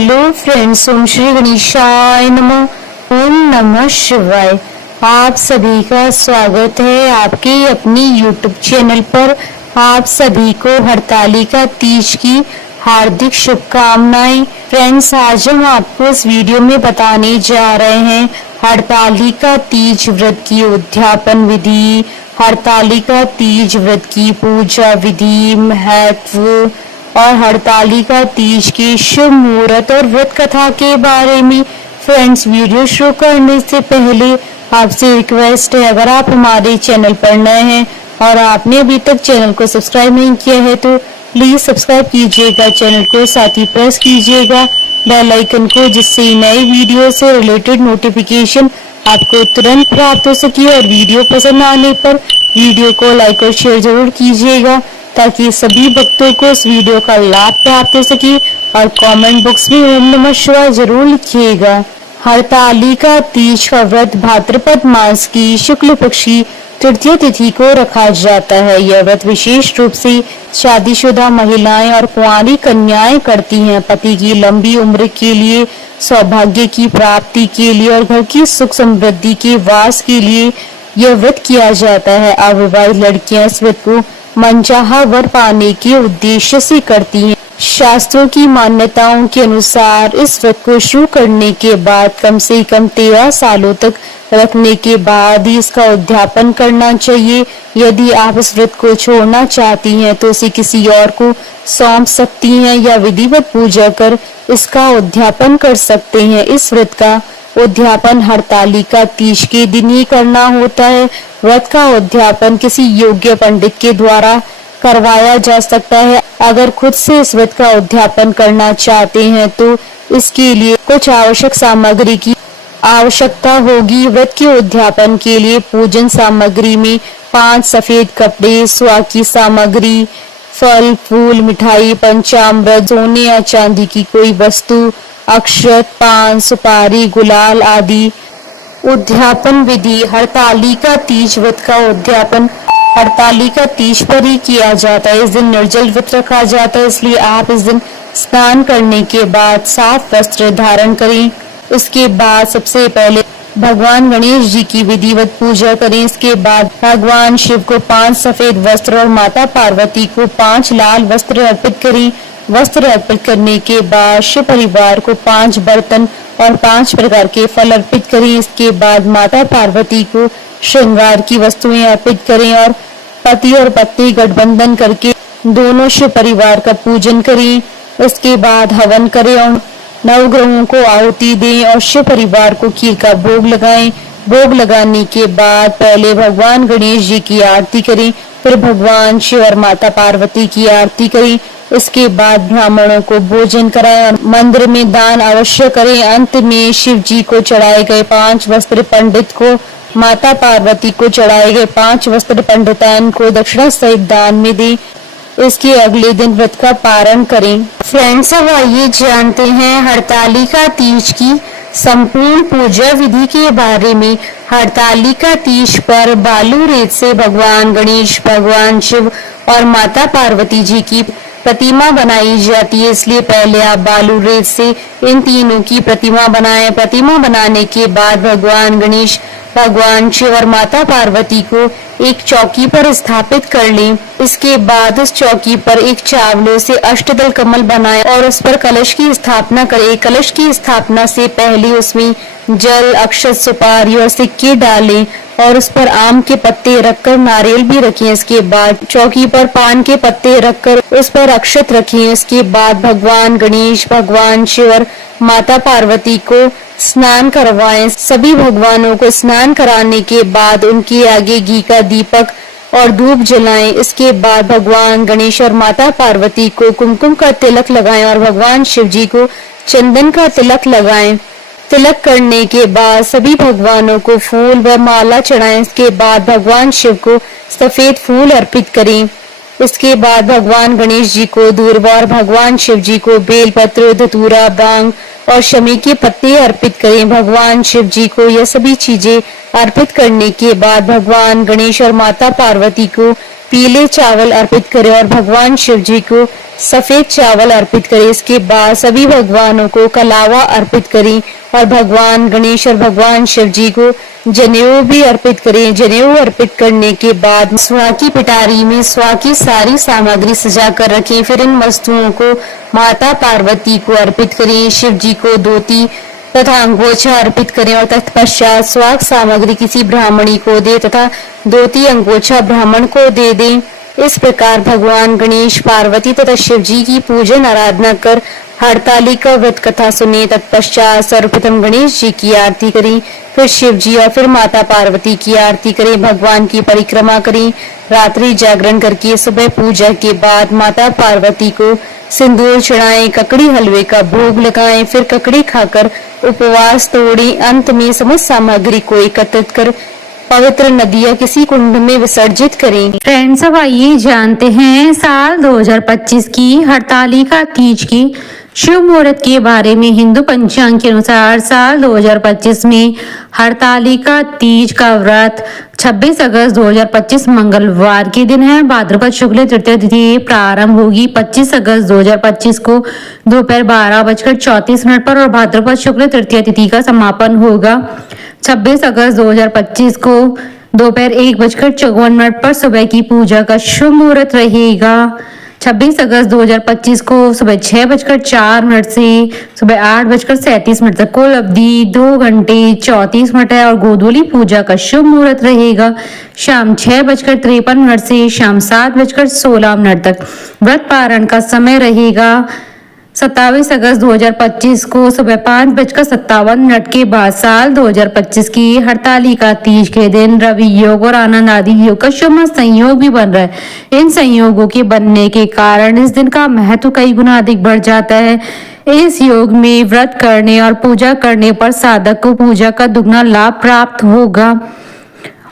Hello friends, ओम श्री गणेशाय नमः। ओम नमः शिवाय। आप सभी का स्वागत है आपके अपनी यूट्यूब चैनल पर। आप सभी को हरतालिका तीज की हार्दिक शुभकामनाएं। फ्रेंड्स, आज हम आपको इस वीडियो में बताने जा रहे हैं हरतालिका तीज व्रत की उद्यापन विधि, हरतालिका तीज व्रत की पूजा विधि, महत्व और हरतालिका तीज की शुभ मुहूर्त और व्रत कथा के बारे में। फ्रेंड्स, वीडियो शुरू करने से पहले आपसे रिक्वेस्ट है, अगर आप हमारे चैनल पर नए हैं और आपने अभी तक चैनल को सब्सक्राइब नहीं किया है तो प्लीज सब्सक्राइब कीजिएगा चैनल को, साथ ही प्रेस कीजिएगा बेल आइकन को, जिससे नई वीडियो से रिलेटेड नोटिफिकेशन आपको तुरंत प्राप्त हो सके। और वीडियो पसंद आने पर वीडियो को लाइक और शेयर जरूर कीजिएगा ताकि सभी भक्तों को इस वीडियो का लाभ प्राप्त हो सके। और कमेंट बॉक्स में ओम नमः शिवाय जरूर लिखिएगा। हरतालिका तीज का व्रत भाद्रपद मास की शुक्ल पक्ष की तृतीय तिथि को रखा जाता है। यह व्रत विशेष रूप से शादीशुदा महिलाएं और कुंवारी कन्याएं करती हैं। पति की लंबी उम्र के लिए, सौभाग्य की प्राप्ति के लिए और घर की सुख समृद्धि के वास के लिए यह व्रत किया जाता है। अविवाहित लड़कियां इस व्रत को मनचाहा वर पाने के उद्देश्य से करती हैं। शास्त्रों की मान्यताओं के अनुसार इस व्रत को शुरू करने के बाद कम से कम 13 सालों तक रखने के बाद ही इसका उद्यापन करना चाहिए। यदि आप इस व्रत को छोड़ना चाहती हैं तो इसे किसी और को सौंप सकती हैं या विधिवत पूजा कर इसका उद्यापन कर सकते हैं। इस व्रत का उद्यापन हरतालिका तीज के दिन ही करना होता है। व्रत का उद्यापन किसी योग्य पंडित के द्वारा करवाया जा सकता है। अगर खुद से इस व्रत का उद्यापन करना चाहते हैं तो इसके लिए कुछ आवश्यक सामग्री की आवश्यकता होगी। व्रत के उद्यापन के लिए पूजन सामग्री में 5 सफेद कपड़े, सुहा की सामग्री, फल फूल, मिठाई, पंचामृत, सोने या चांदी की कोई वस्तु, अक्षत, पान, सुपारी, गुलाल आदि। उद्यापन विधि। हरतालिका तीज व्रत का उद्यापन हरतालिका तीज पर ही किया जाता है। इस दिन निर्जल व्रत रखा जाता है, इसलिए आप इस दिन स्नान करने के बाद साफ वस्त्र धारण करें। इसके बाद सबसे पहले भगवान गणेश जी की विधिवत पूजा करें। इसके बाद भगवान शिव को 5 सफेद वस्त्र और माता पार्वती को 5 लाल वस्त्र अर्पित करें। वस्त्र अर्पित करने के बाद शिव परिवार को 5 बर्तन और 5 प्रकार के फल अर्पित करें। इसके बाद माता पार्वती को श्रृंगार की वस्तुएं अर्पित करें और पति और पत्नी गठबंधन करके दोनों शिव परिवार का पूजन करें। इसके बाद हवन करें और नवग्रहों को आहुति दें और शिव परिवार को खीर का भोग लगाएं। भोग लगाने के बाद पहले भगवान गणेश जी की आरती करें, फिर भगवान शिव और माता पार्वती की आरती करें। इसके बाद ब्राह्मणों को भोजन कराएं और मंदिर में दान अवश्य करें। अंत में शिव जी को चढ़ाए गए 5 वस्त्र पंडित को, माता पार्वती को चढ़ाए गए 5 वस्त्र पंडितान को दक्षिणा सहित दान में दें। इसके अगले दिन व्रत का पारण करें। फ्रेंड्स, अब आइए जानते हैं हरतालिका तीज की संपूर्ण पूजा विधि के बारे में। हरतालिका तीज पर बालू रेत से भगवान गणेश, भगवान शिव और माता पार्वती जी की प्रतिमा बनाई जाती है, इसलिए पहले आप बालू रेत से इन तीनों की प्रतिमा बनाएं। प्रतिमा बनाने के बाद भगवान गणेश, भगवान शिव और माता पार्वती को एक चौकी पर स्थापित कर लें। इसके बाद उस चौकी पर एक चावलों से अष्टदल कमल बनाएं और उस पर कलश की स्थापना करें। कलश की स्थापना से पहले उसमें जल, अक्षत, सुपारी और सिक्के डालें और उस पर आम के पत्ते रखकर नारियल भी रखें। इसके बाद चौकी पर पान के पत्ते रखकर उस पर अक्षत रखें। इसके बाद भगवान गणेश, भगवान शिव और माता पार्वती को स्नान करवाएं। सभी भगवानों को स्नान कराने के बाद उनके आगे घी का दीपक और धूप जलाएं। इसके बाद भगवान गणेश और माता पार्वती को कुमकुम का तिलक लगाएं और भगवान शिव जी को चंदन का तिलक लगाएं। तिलक करने के बाद सभी भगवानों को फूल व माला चढ़ाएं। इसके बाद भगवान शिव को सफेद फूल अर्पित करें। इसके बाद भगवान गणेश जी को दूर्वा और भगवान शिव जी को बेलपत्र, धतूरा, बांग और शमी के पत्ते अर्पित करें। भगवान शिव जी को यह सभी चीजें अर्पित करने के बाद भगवान गणेश और माता पार्वती को पीले चावल अर्पित करें और भगवान शिव जी को सफेद चावल अर्पित करें। इसके बाद सभी भगवानों को कलावा अर्पित करें और भगवान गणेश और भगवान शिव जी को जनेऊ भी अर्पित करें। जनेऊ अर्पित करने के बाद स्वा की पिटारी में स्वा की सारी सामग्री सजा कर रखें। फिर इन वस्तुओं को माता पार्वती को अर्पित करें। शिव जी को धोती तथा अंगोछा अर्पित करें और तत्पश्चात स्वाग सामग्री किसी ब्राह्मणी को दे तथा धोती अंगोछा ब्राह्मण को दे दें। इस प्रकार भगवान गणेश, पार्वती तथा शिव जी की पूजन आराधना कर हरतालिका व्रत कथा सुने। तत्पश्चात सर्वप्रथम गणेश जी की आरती करें, फिर शिव जी और फिर माता पार्वती की आरती करें। भगवान की परिक्रमा करें। रात्रि जागरण करके सुबह पूजा के बाद माता पार्वती को सिंदूर चढ़ाएं, ककड़ी हलवे का भोग लगाएं, फिर ककड़ी खाकर उपवास तोड़ें। अंत में समस्त सामग्री को एकत्रित कर पवित्र नदी या किसी कुंड में विसर्जित करें। फ्रेंड्स, अब आइए जानते हैं साल 2025 की हरतालिका तीज की शुभ मुहूर्त के बारे में। हिंदू पंचांग के अनुसार साल 2025 में हरतालिका तीज का व्रत 26 अगस्त 2025 मंगलवार के दिन है। भाद्रपद शुक्ल तृतीय तिथि प्रारंभ होगी 25 अगस्त 2025 को दोपहर 12:34 पर और भाद्रपद शुक्ल तृतीय तिथि का समापन होगा 26 अगस्त 2025 को दोपहर 1:54 पर। सुबह की पूजा का शुभ मुहूर्त रहेगा 26 अगस्त 2025 को सुबह 6:04 से सुबह 8:37 तक। कुल अवधि 2 घंटे 34 मिनट है और गोधूली पूजा का शुभ मुहूर्त रहेगा शाम 6:53 से शाम 7:16 तक। व्रत पारण का समय रहेगा 27 अगस्त 2025 को सुबह 5:57 के बाद। साल 2025 की हरतालिका तीज के दिन रवि योग और आनंद आदि योग का शुभ संयोग भी बन रहा है। इन संयोगों के बनने के कारण इस दिन का महत्व कई गुना अधिक बढ़ जाता है। इस योग में व्रत करने और पूजा करने पर साधक को पूजा का दुगना लाभ प्राप्त होगा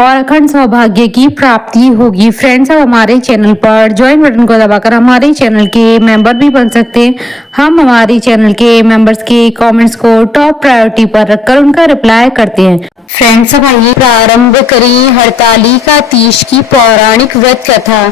और अखंड सौभाग्य की प्राप्ति होगी। फ्रेंड्स, अब हमारे चैनल पर ज्वाइन बटन को दबाकर हमारे चैनल के मेंबर भी बन सकते हैं। हम हमारे चैनल के मेंबर्स के कमेंट्स को टॉप प्रायोरिटी पर रखकर उनका रिप्लाई करते हैं। फ्रेंड्स, अब आइए प्रारंभ करें हरतालिका तीज की पौराणिक व्रत कथा।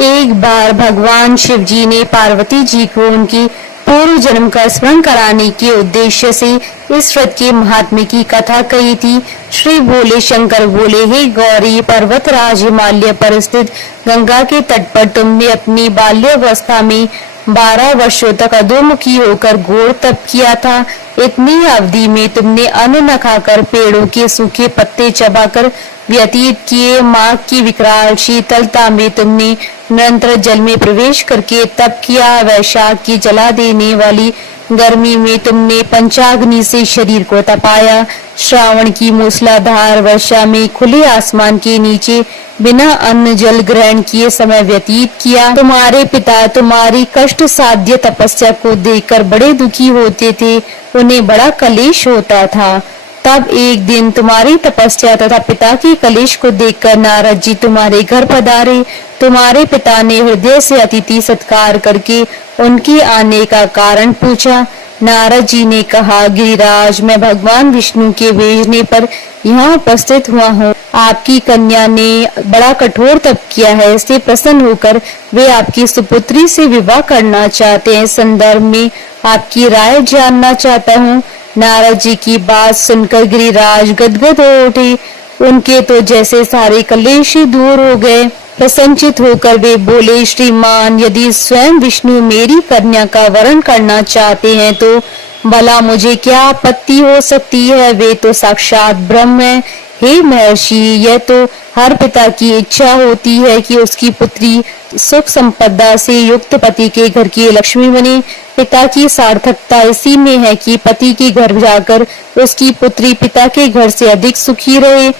एक बार भगवान शिव जी ने पार्वती जी को उनकी पूर्व जन्म का स्मरण कराने के उद्देश्य से इस व्रत के महात्म्य की कथा कही थी। श्री भोले शंकर बोले, हे गौरी, पर्वतराज हिमालय पर स्थित गंगा के तट पर तुमने अपनी बाल्यावस्था में 12 वर्षों तक अधोमुखी होकर घोर तप किया था। इतनी अवधि में तुमने अन्न न खाकर पेड़ों के सूखे पत्ते चबाकर व्यतीत किए। माघ की विकराल शीतलता में तुमने निरंतर जल में प्रवेश करके तप किया। वैशाख की जला देने वाली गर्मी में तुमने पंचाग्नि से शरीर को तपाया। श्रावण की मूसलाधार वर्षा में खुले आसमान के नीचे बिना अन्न जल ग्रहण किए समय व्यतीत किया। तुम्हारे पिता तुम्हारी कष्ट साध्य तपस्या को देखकर बड़े दुखी होते थे, उन्हें बड़ा कलेश होता था। तब एक दिन तुम्हारी तपस्या तथा पिता की कलेश को देखकर नारद जी तुम्हारे घर पधारे। तुम्हारे पिता ने हृदय से अतिथि सत्कार करके उनके आने का कारण पूछा। नारद जी ने कहा, गिरिराज, मैं भगवान विष्णु के भेजने पर यहाँ उपस्थित हुआ हूँ। आपकी कन्या ने बड़ा कठोर तप किया है, इससे प्रसन्न होकर वे आपकी सुपुत्री से विवाह करना चाहते हैं। संदर्भ में आपकी राय जानना चाहता हूँ। नारद जी की बात सुनकर गिरिराज गदगद हो उठे। उनके तो जैसे सारे कलेश ही दूर हो गए। प्रसन्नचित होकर वे बोले, श्रीमान, यदि स्वयं विष्णु मेरी कन्या का वरण करना चाहते हैं तो भला मुझे क्या आपत्ति हो सकती है। वे तो साक्षात ब्रह्म है। हे महर्षि, यह तो हर पिता की इच्छा होती है कि उसकी पुत्री सुख संपदा से युक्त पति के घर की लक्ष्मी बने। पिता की सार्थकता इसी में है कि पति के घर जाकर उसकी पुत्री पिता के घर से अधिक सुखी रहे।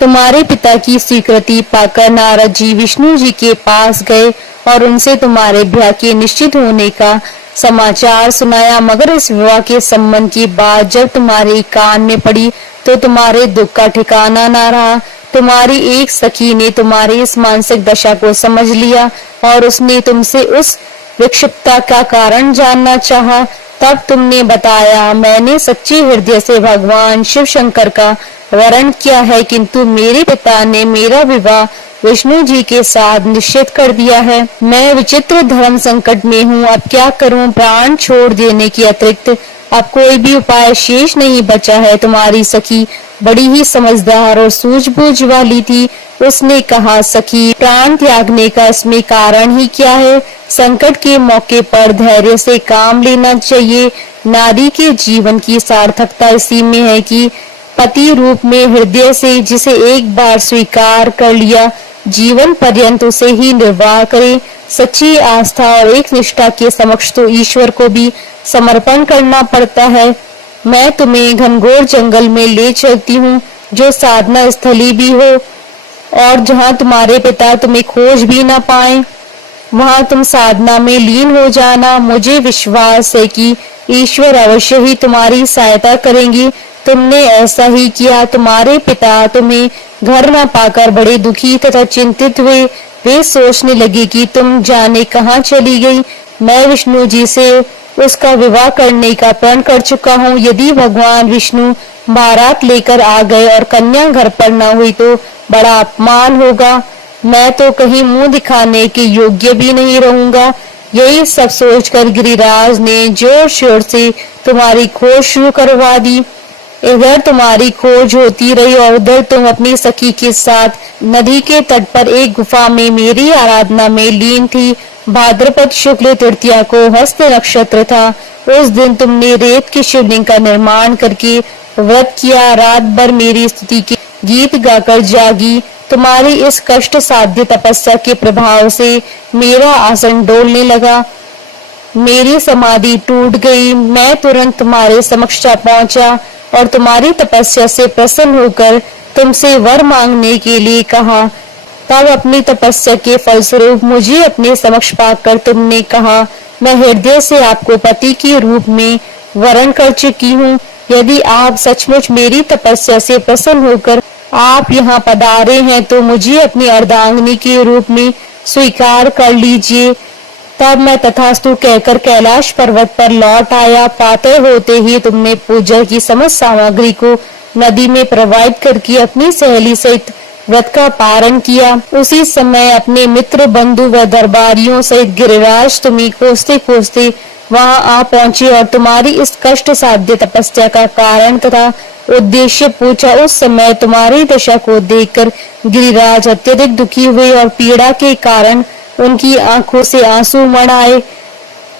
तुम्हारे पिता की स्वीकृति पाकर नारद जी विष्णु जी के पास गए और उनसे तुम्हारे ब्याह के निश्चित होने का समाचार सुनाया। मगर इस विवाह के संबंध की बात जब तुम्हारे कान में पड़ी तो तुम्हारे दुख का ठिकाना न रहा। तुम्हारी एक सखी ने तुम्हारी इस मानसिक दशा को समझ लिया और उसने तुमसे उस विक्षिप्तता का कारण जानना चाहा। तब तुमने बताया, मैंने सच्चे हृदय से भगवान शिव शंकर का वरण किया है, किंतु मेरे पिता ने मेरा विवाह विष्णु जी के साथ निश्चित कर दिया है। मैं विचित्र धर्म संकट में हूँ, अब क्या करूँ? प्राण छोड़ देने के अतिरिक्त अब कोई भी उपाय शेष नहीं बचा है। तुम्हारी सखी बड़ी ही समझदार और सूझबूझ वाली थी। उसने कहा, सखी, प्राण त्यागने का इसमें कारण ही क्या है? संकट के मौके पर धैर्य से काम लेना चाहिए। नारी के जीवन की सार्थकता इसी में है कि पति रूप में हृदय से जिसे एक बार स्वीकार कर लिया, जीवन पर्यंत उसे ही निर्वाह करे। सच्ची आस्था और एक निष्ठा के समक्ष तो ईश्वर को भी समर्पण करना पड़ता है। मैं तुम्हें घनघोर जंगल में ले चलती हूँ, जो साधना स्थली भी हो, और जहाँ तुम्हारे पिता तुम्हें खोज भी न पाए, वहाँ तुम साधना में लीन हो जाना। मुझे विश्वास है कि ईश्वर अवश्य ही तुम्हारी सहायता करेंगी। तुमने ऐसा ही किया। तुम्हारे पिता तुम्हें घर न पाकर बड़े दुखी तथा चिंतित हुए। वे सोचने लगे कि तुम जाने कहाँ चली गई। मैं विष्णु जी से उसका विवाह करने का प्रण कर चुका हूँ। यदि भगवान विष्णु बारात लेकर आ गए और कन्या घर पर न हुई तो बड़ा अपमान होगा। मैं तो कहीं मुंह दिखाने के योग्य भी नहीं रहूंगा। यही सब सोचकर गिरिराज ने जोर शोर से तुम्हारी खोज शुरू करवा दी। इधर तुम्हारी खोज होती रही और उधर तुम अपनी सखी के साथ नदी के तट पर एक गुफा में मेरी आराधना में लीन थी। भाद्रपद शुक्ल तृतीया को हस्त नक्षत्र था। उस दिन तुमने रेत के शिवलिंग का निर्माण करके व्रत किया। रात भर मेरी स्तुति के गीत गाकर जागी। तुम्हारी इस कष्ट साध्य तपस्या के प्रभाव से मेरा आसन डोलने लगा। मेरी समाधि टूट गई। मैं तुरंत तुम्हारे समक्ष पहुंचा और तुम्हारी तपस्या से प्रसन्न होकर तुमसे वर मांगने के लिए कहा। तब अपनी तपस्या के फलस्वरूप मुझे अपने समक्ष पाकर तुमने कहा, मैं हृदय से आपको पति के रूप में वरण कर चुकी हूँ। यदि आप सचमुच मेरी तपस्या से प्रसन्न होकर आप यहाँ पधारे हैं तो मुझे अपनी अर्धांगिनी के रूप में स्वीकार कर लीजिए। तब मैं तथास्तु कहकर कैलाश पर्वत पर लौट आया। प्रातः होते ही तुमने पूजा की समस्त सामग्री को नदी में प्रवाहित करके अपनी सहेली सहित व्रत का पारण किया। उसी समय अपने मित्र, बंधु व दरबारियों सहित गिरिराज तुम्हें खोजते खोजते वहां आ पहुंचे और तुम्हारी इस कष्ट साध्य तपस्या का कारण तथा उद्देश्य पूछा। उस समय तुम्हारी दशा को देखकर गिरिराज अत्यधिक दुखी हुए और पीड़ा के कारण उनकी आंखों से आंसू मड़ आए।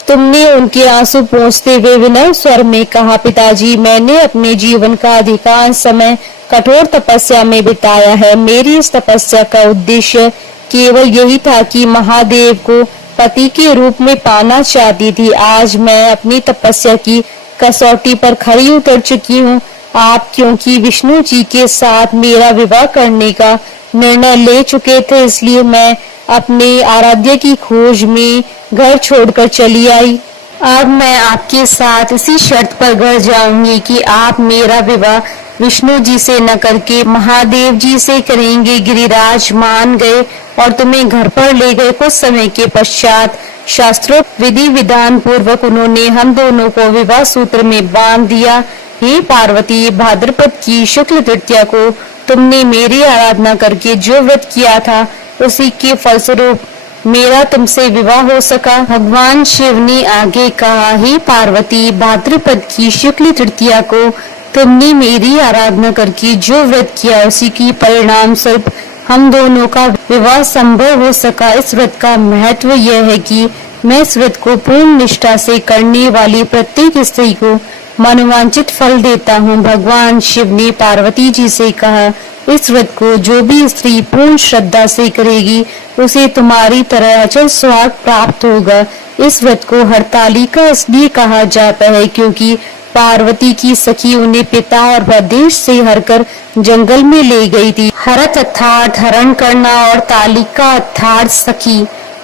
तुमने उनके आंसू पोंछते हुए विनम्र स्वर में कहा, पिताजी, मैंने अपने जीवन का अधिकांश समय कठोर तपस्या में बिताया है। मेरी इस तपस्या का उद्देश्य केवल यही था कि महादेव को पति के रूप में पाना चाहती थी। आज मैं अपनी तपस्या की कसौटी पर खरी उतर चुकी हूँ। आप क्योंकि विष्णु जी के साथ मेरा विवाह करने का निर्णय ले चुके थे, इसलिए मैं अपने आराध्य की खोज में घर छोड़कर चली आई। अब मैं आपके साथ इसी शर्त पर घर जाऊंगी कि आप मेरा विवाह विष्णु जी से न करके महादेव जी से करेंगे। गिरिराज मान गए और तुम्हें घर पर ले गए। कुछ समय के पश्चात शास्त्रोक्त विधि विधान पूर्वक उन्होंने हम दोनों को विवाह सूत्र में बांध दिया। हे पार्वती, भाद्रपद की शुक्ल तृतीया को तुमने मेरी आराधना करके जो व्रत किया था उसी के फलस्वरूप मेरा तुमसे विवाह हो सका। भगवान शिव ने आगे कहा, हे पार्वती, भाद्रपद की शुक्ल तृतीया को तुमने मेरी आराधना करके जो व्रत किया उसी की परिणाम स्वरूप हम दोनों का विवाह संभव हो सका। इस व्रत का महत्व यह है कि मैं इस व्रत को पूर्ण निष्ठा से करने वाली प्रत्येक स्त्री को मनोवांछित फल देता हूँ। भगवान शिव ने पार्वती जी से कहा, इस व्रत को जो भी स्त्री पूर्ण श्रद्धा से करेगी उसे तुम्हारी तरह अचल सुहाग प्राप्त होगा। इस व्रत को हरतालिका इसलिए कहा जाता है क्योंकि पार्वती की सखी उन्हें पिता और प्रदेश से हरकर जंगल में ले गई थी। हरत अर्थात हरण करना और तालिका अर्थात सखी।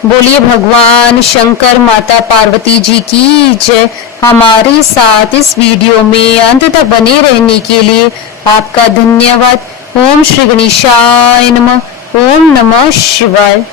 बोलिए भगवान शंकर, माता पार्वती जी की जय। हमारे साथ इस वीडियो में अंत तक बने रहने के लिए आपका धन्यवाद। ओम श्री गणेशाय नमः। ओम नमः शिवाय।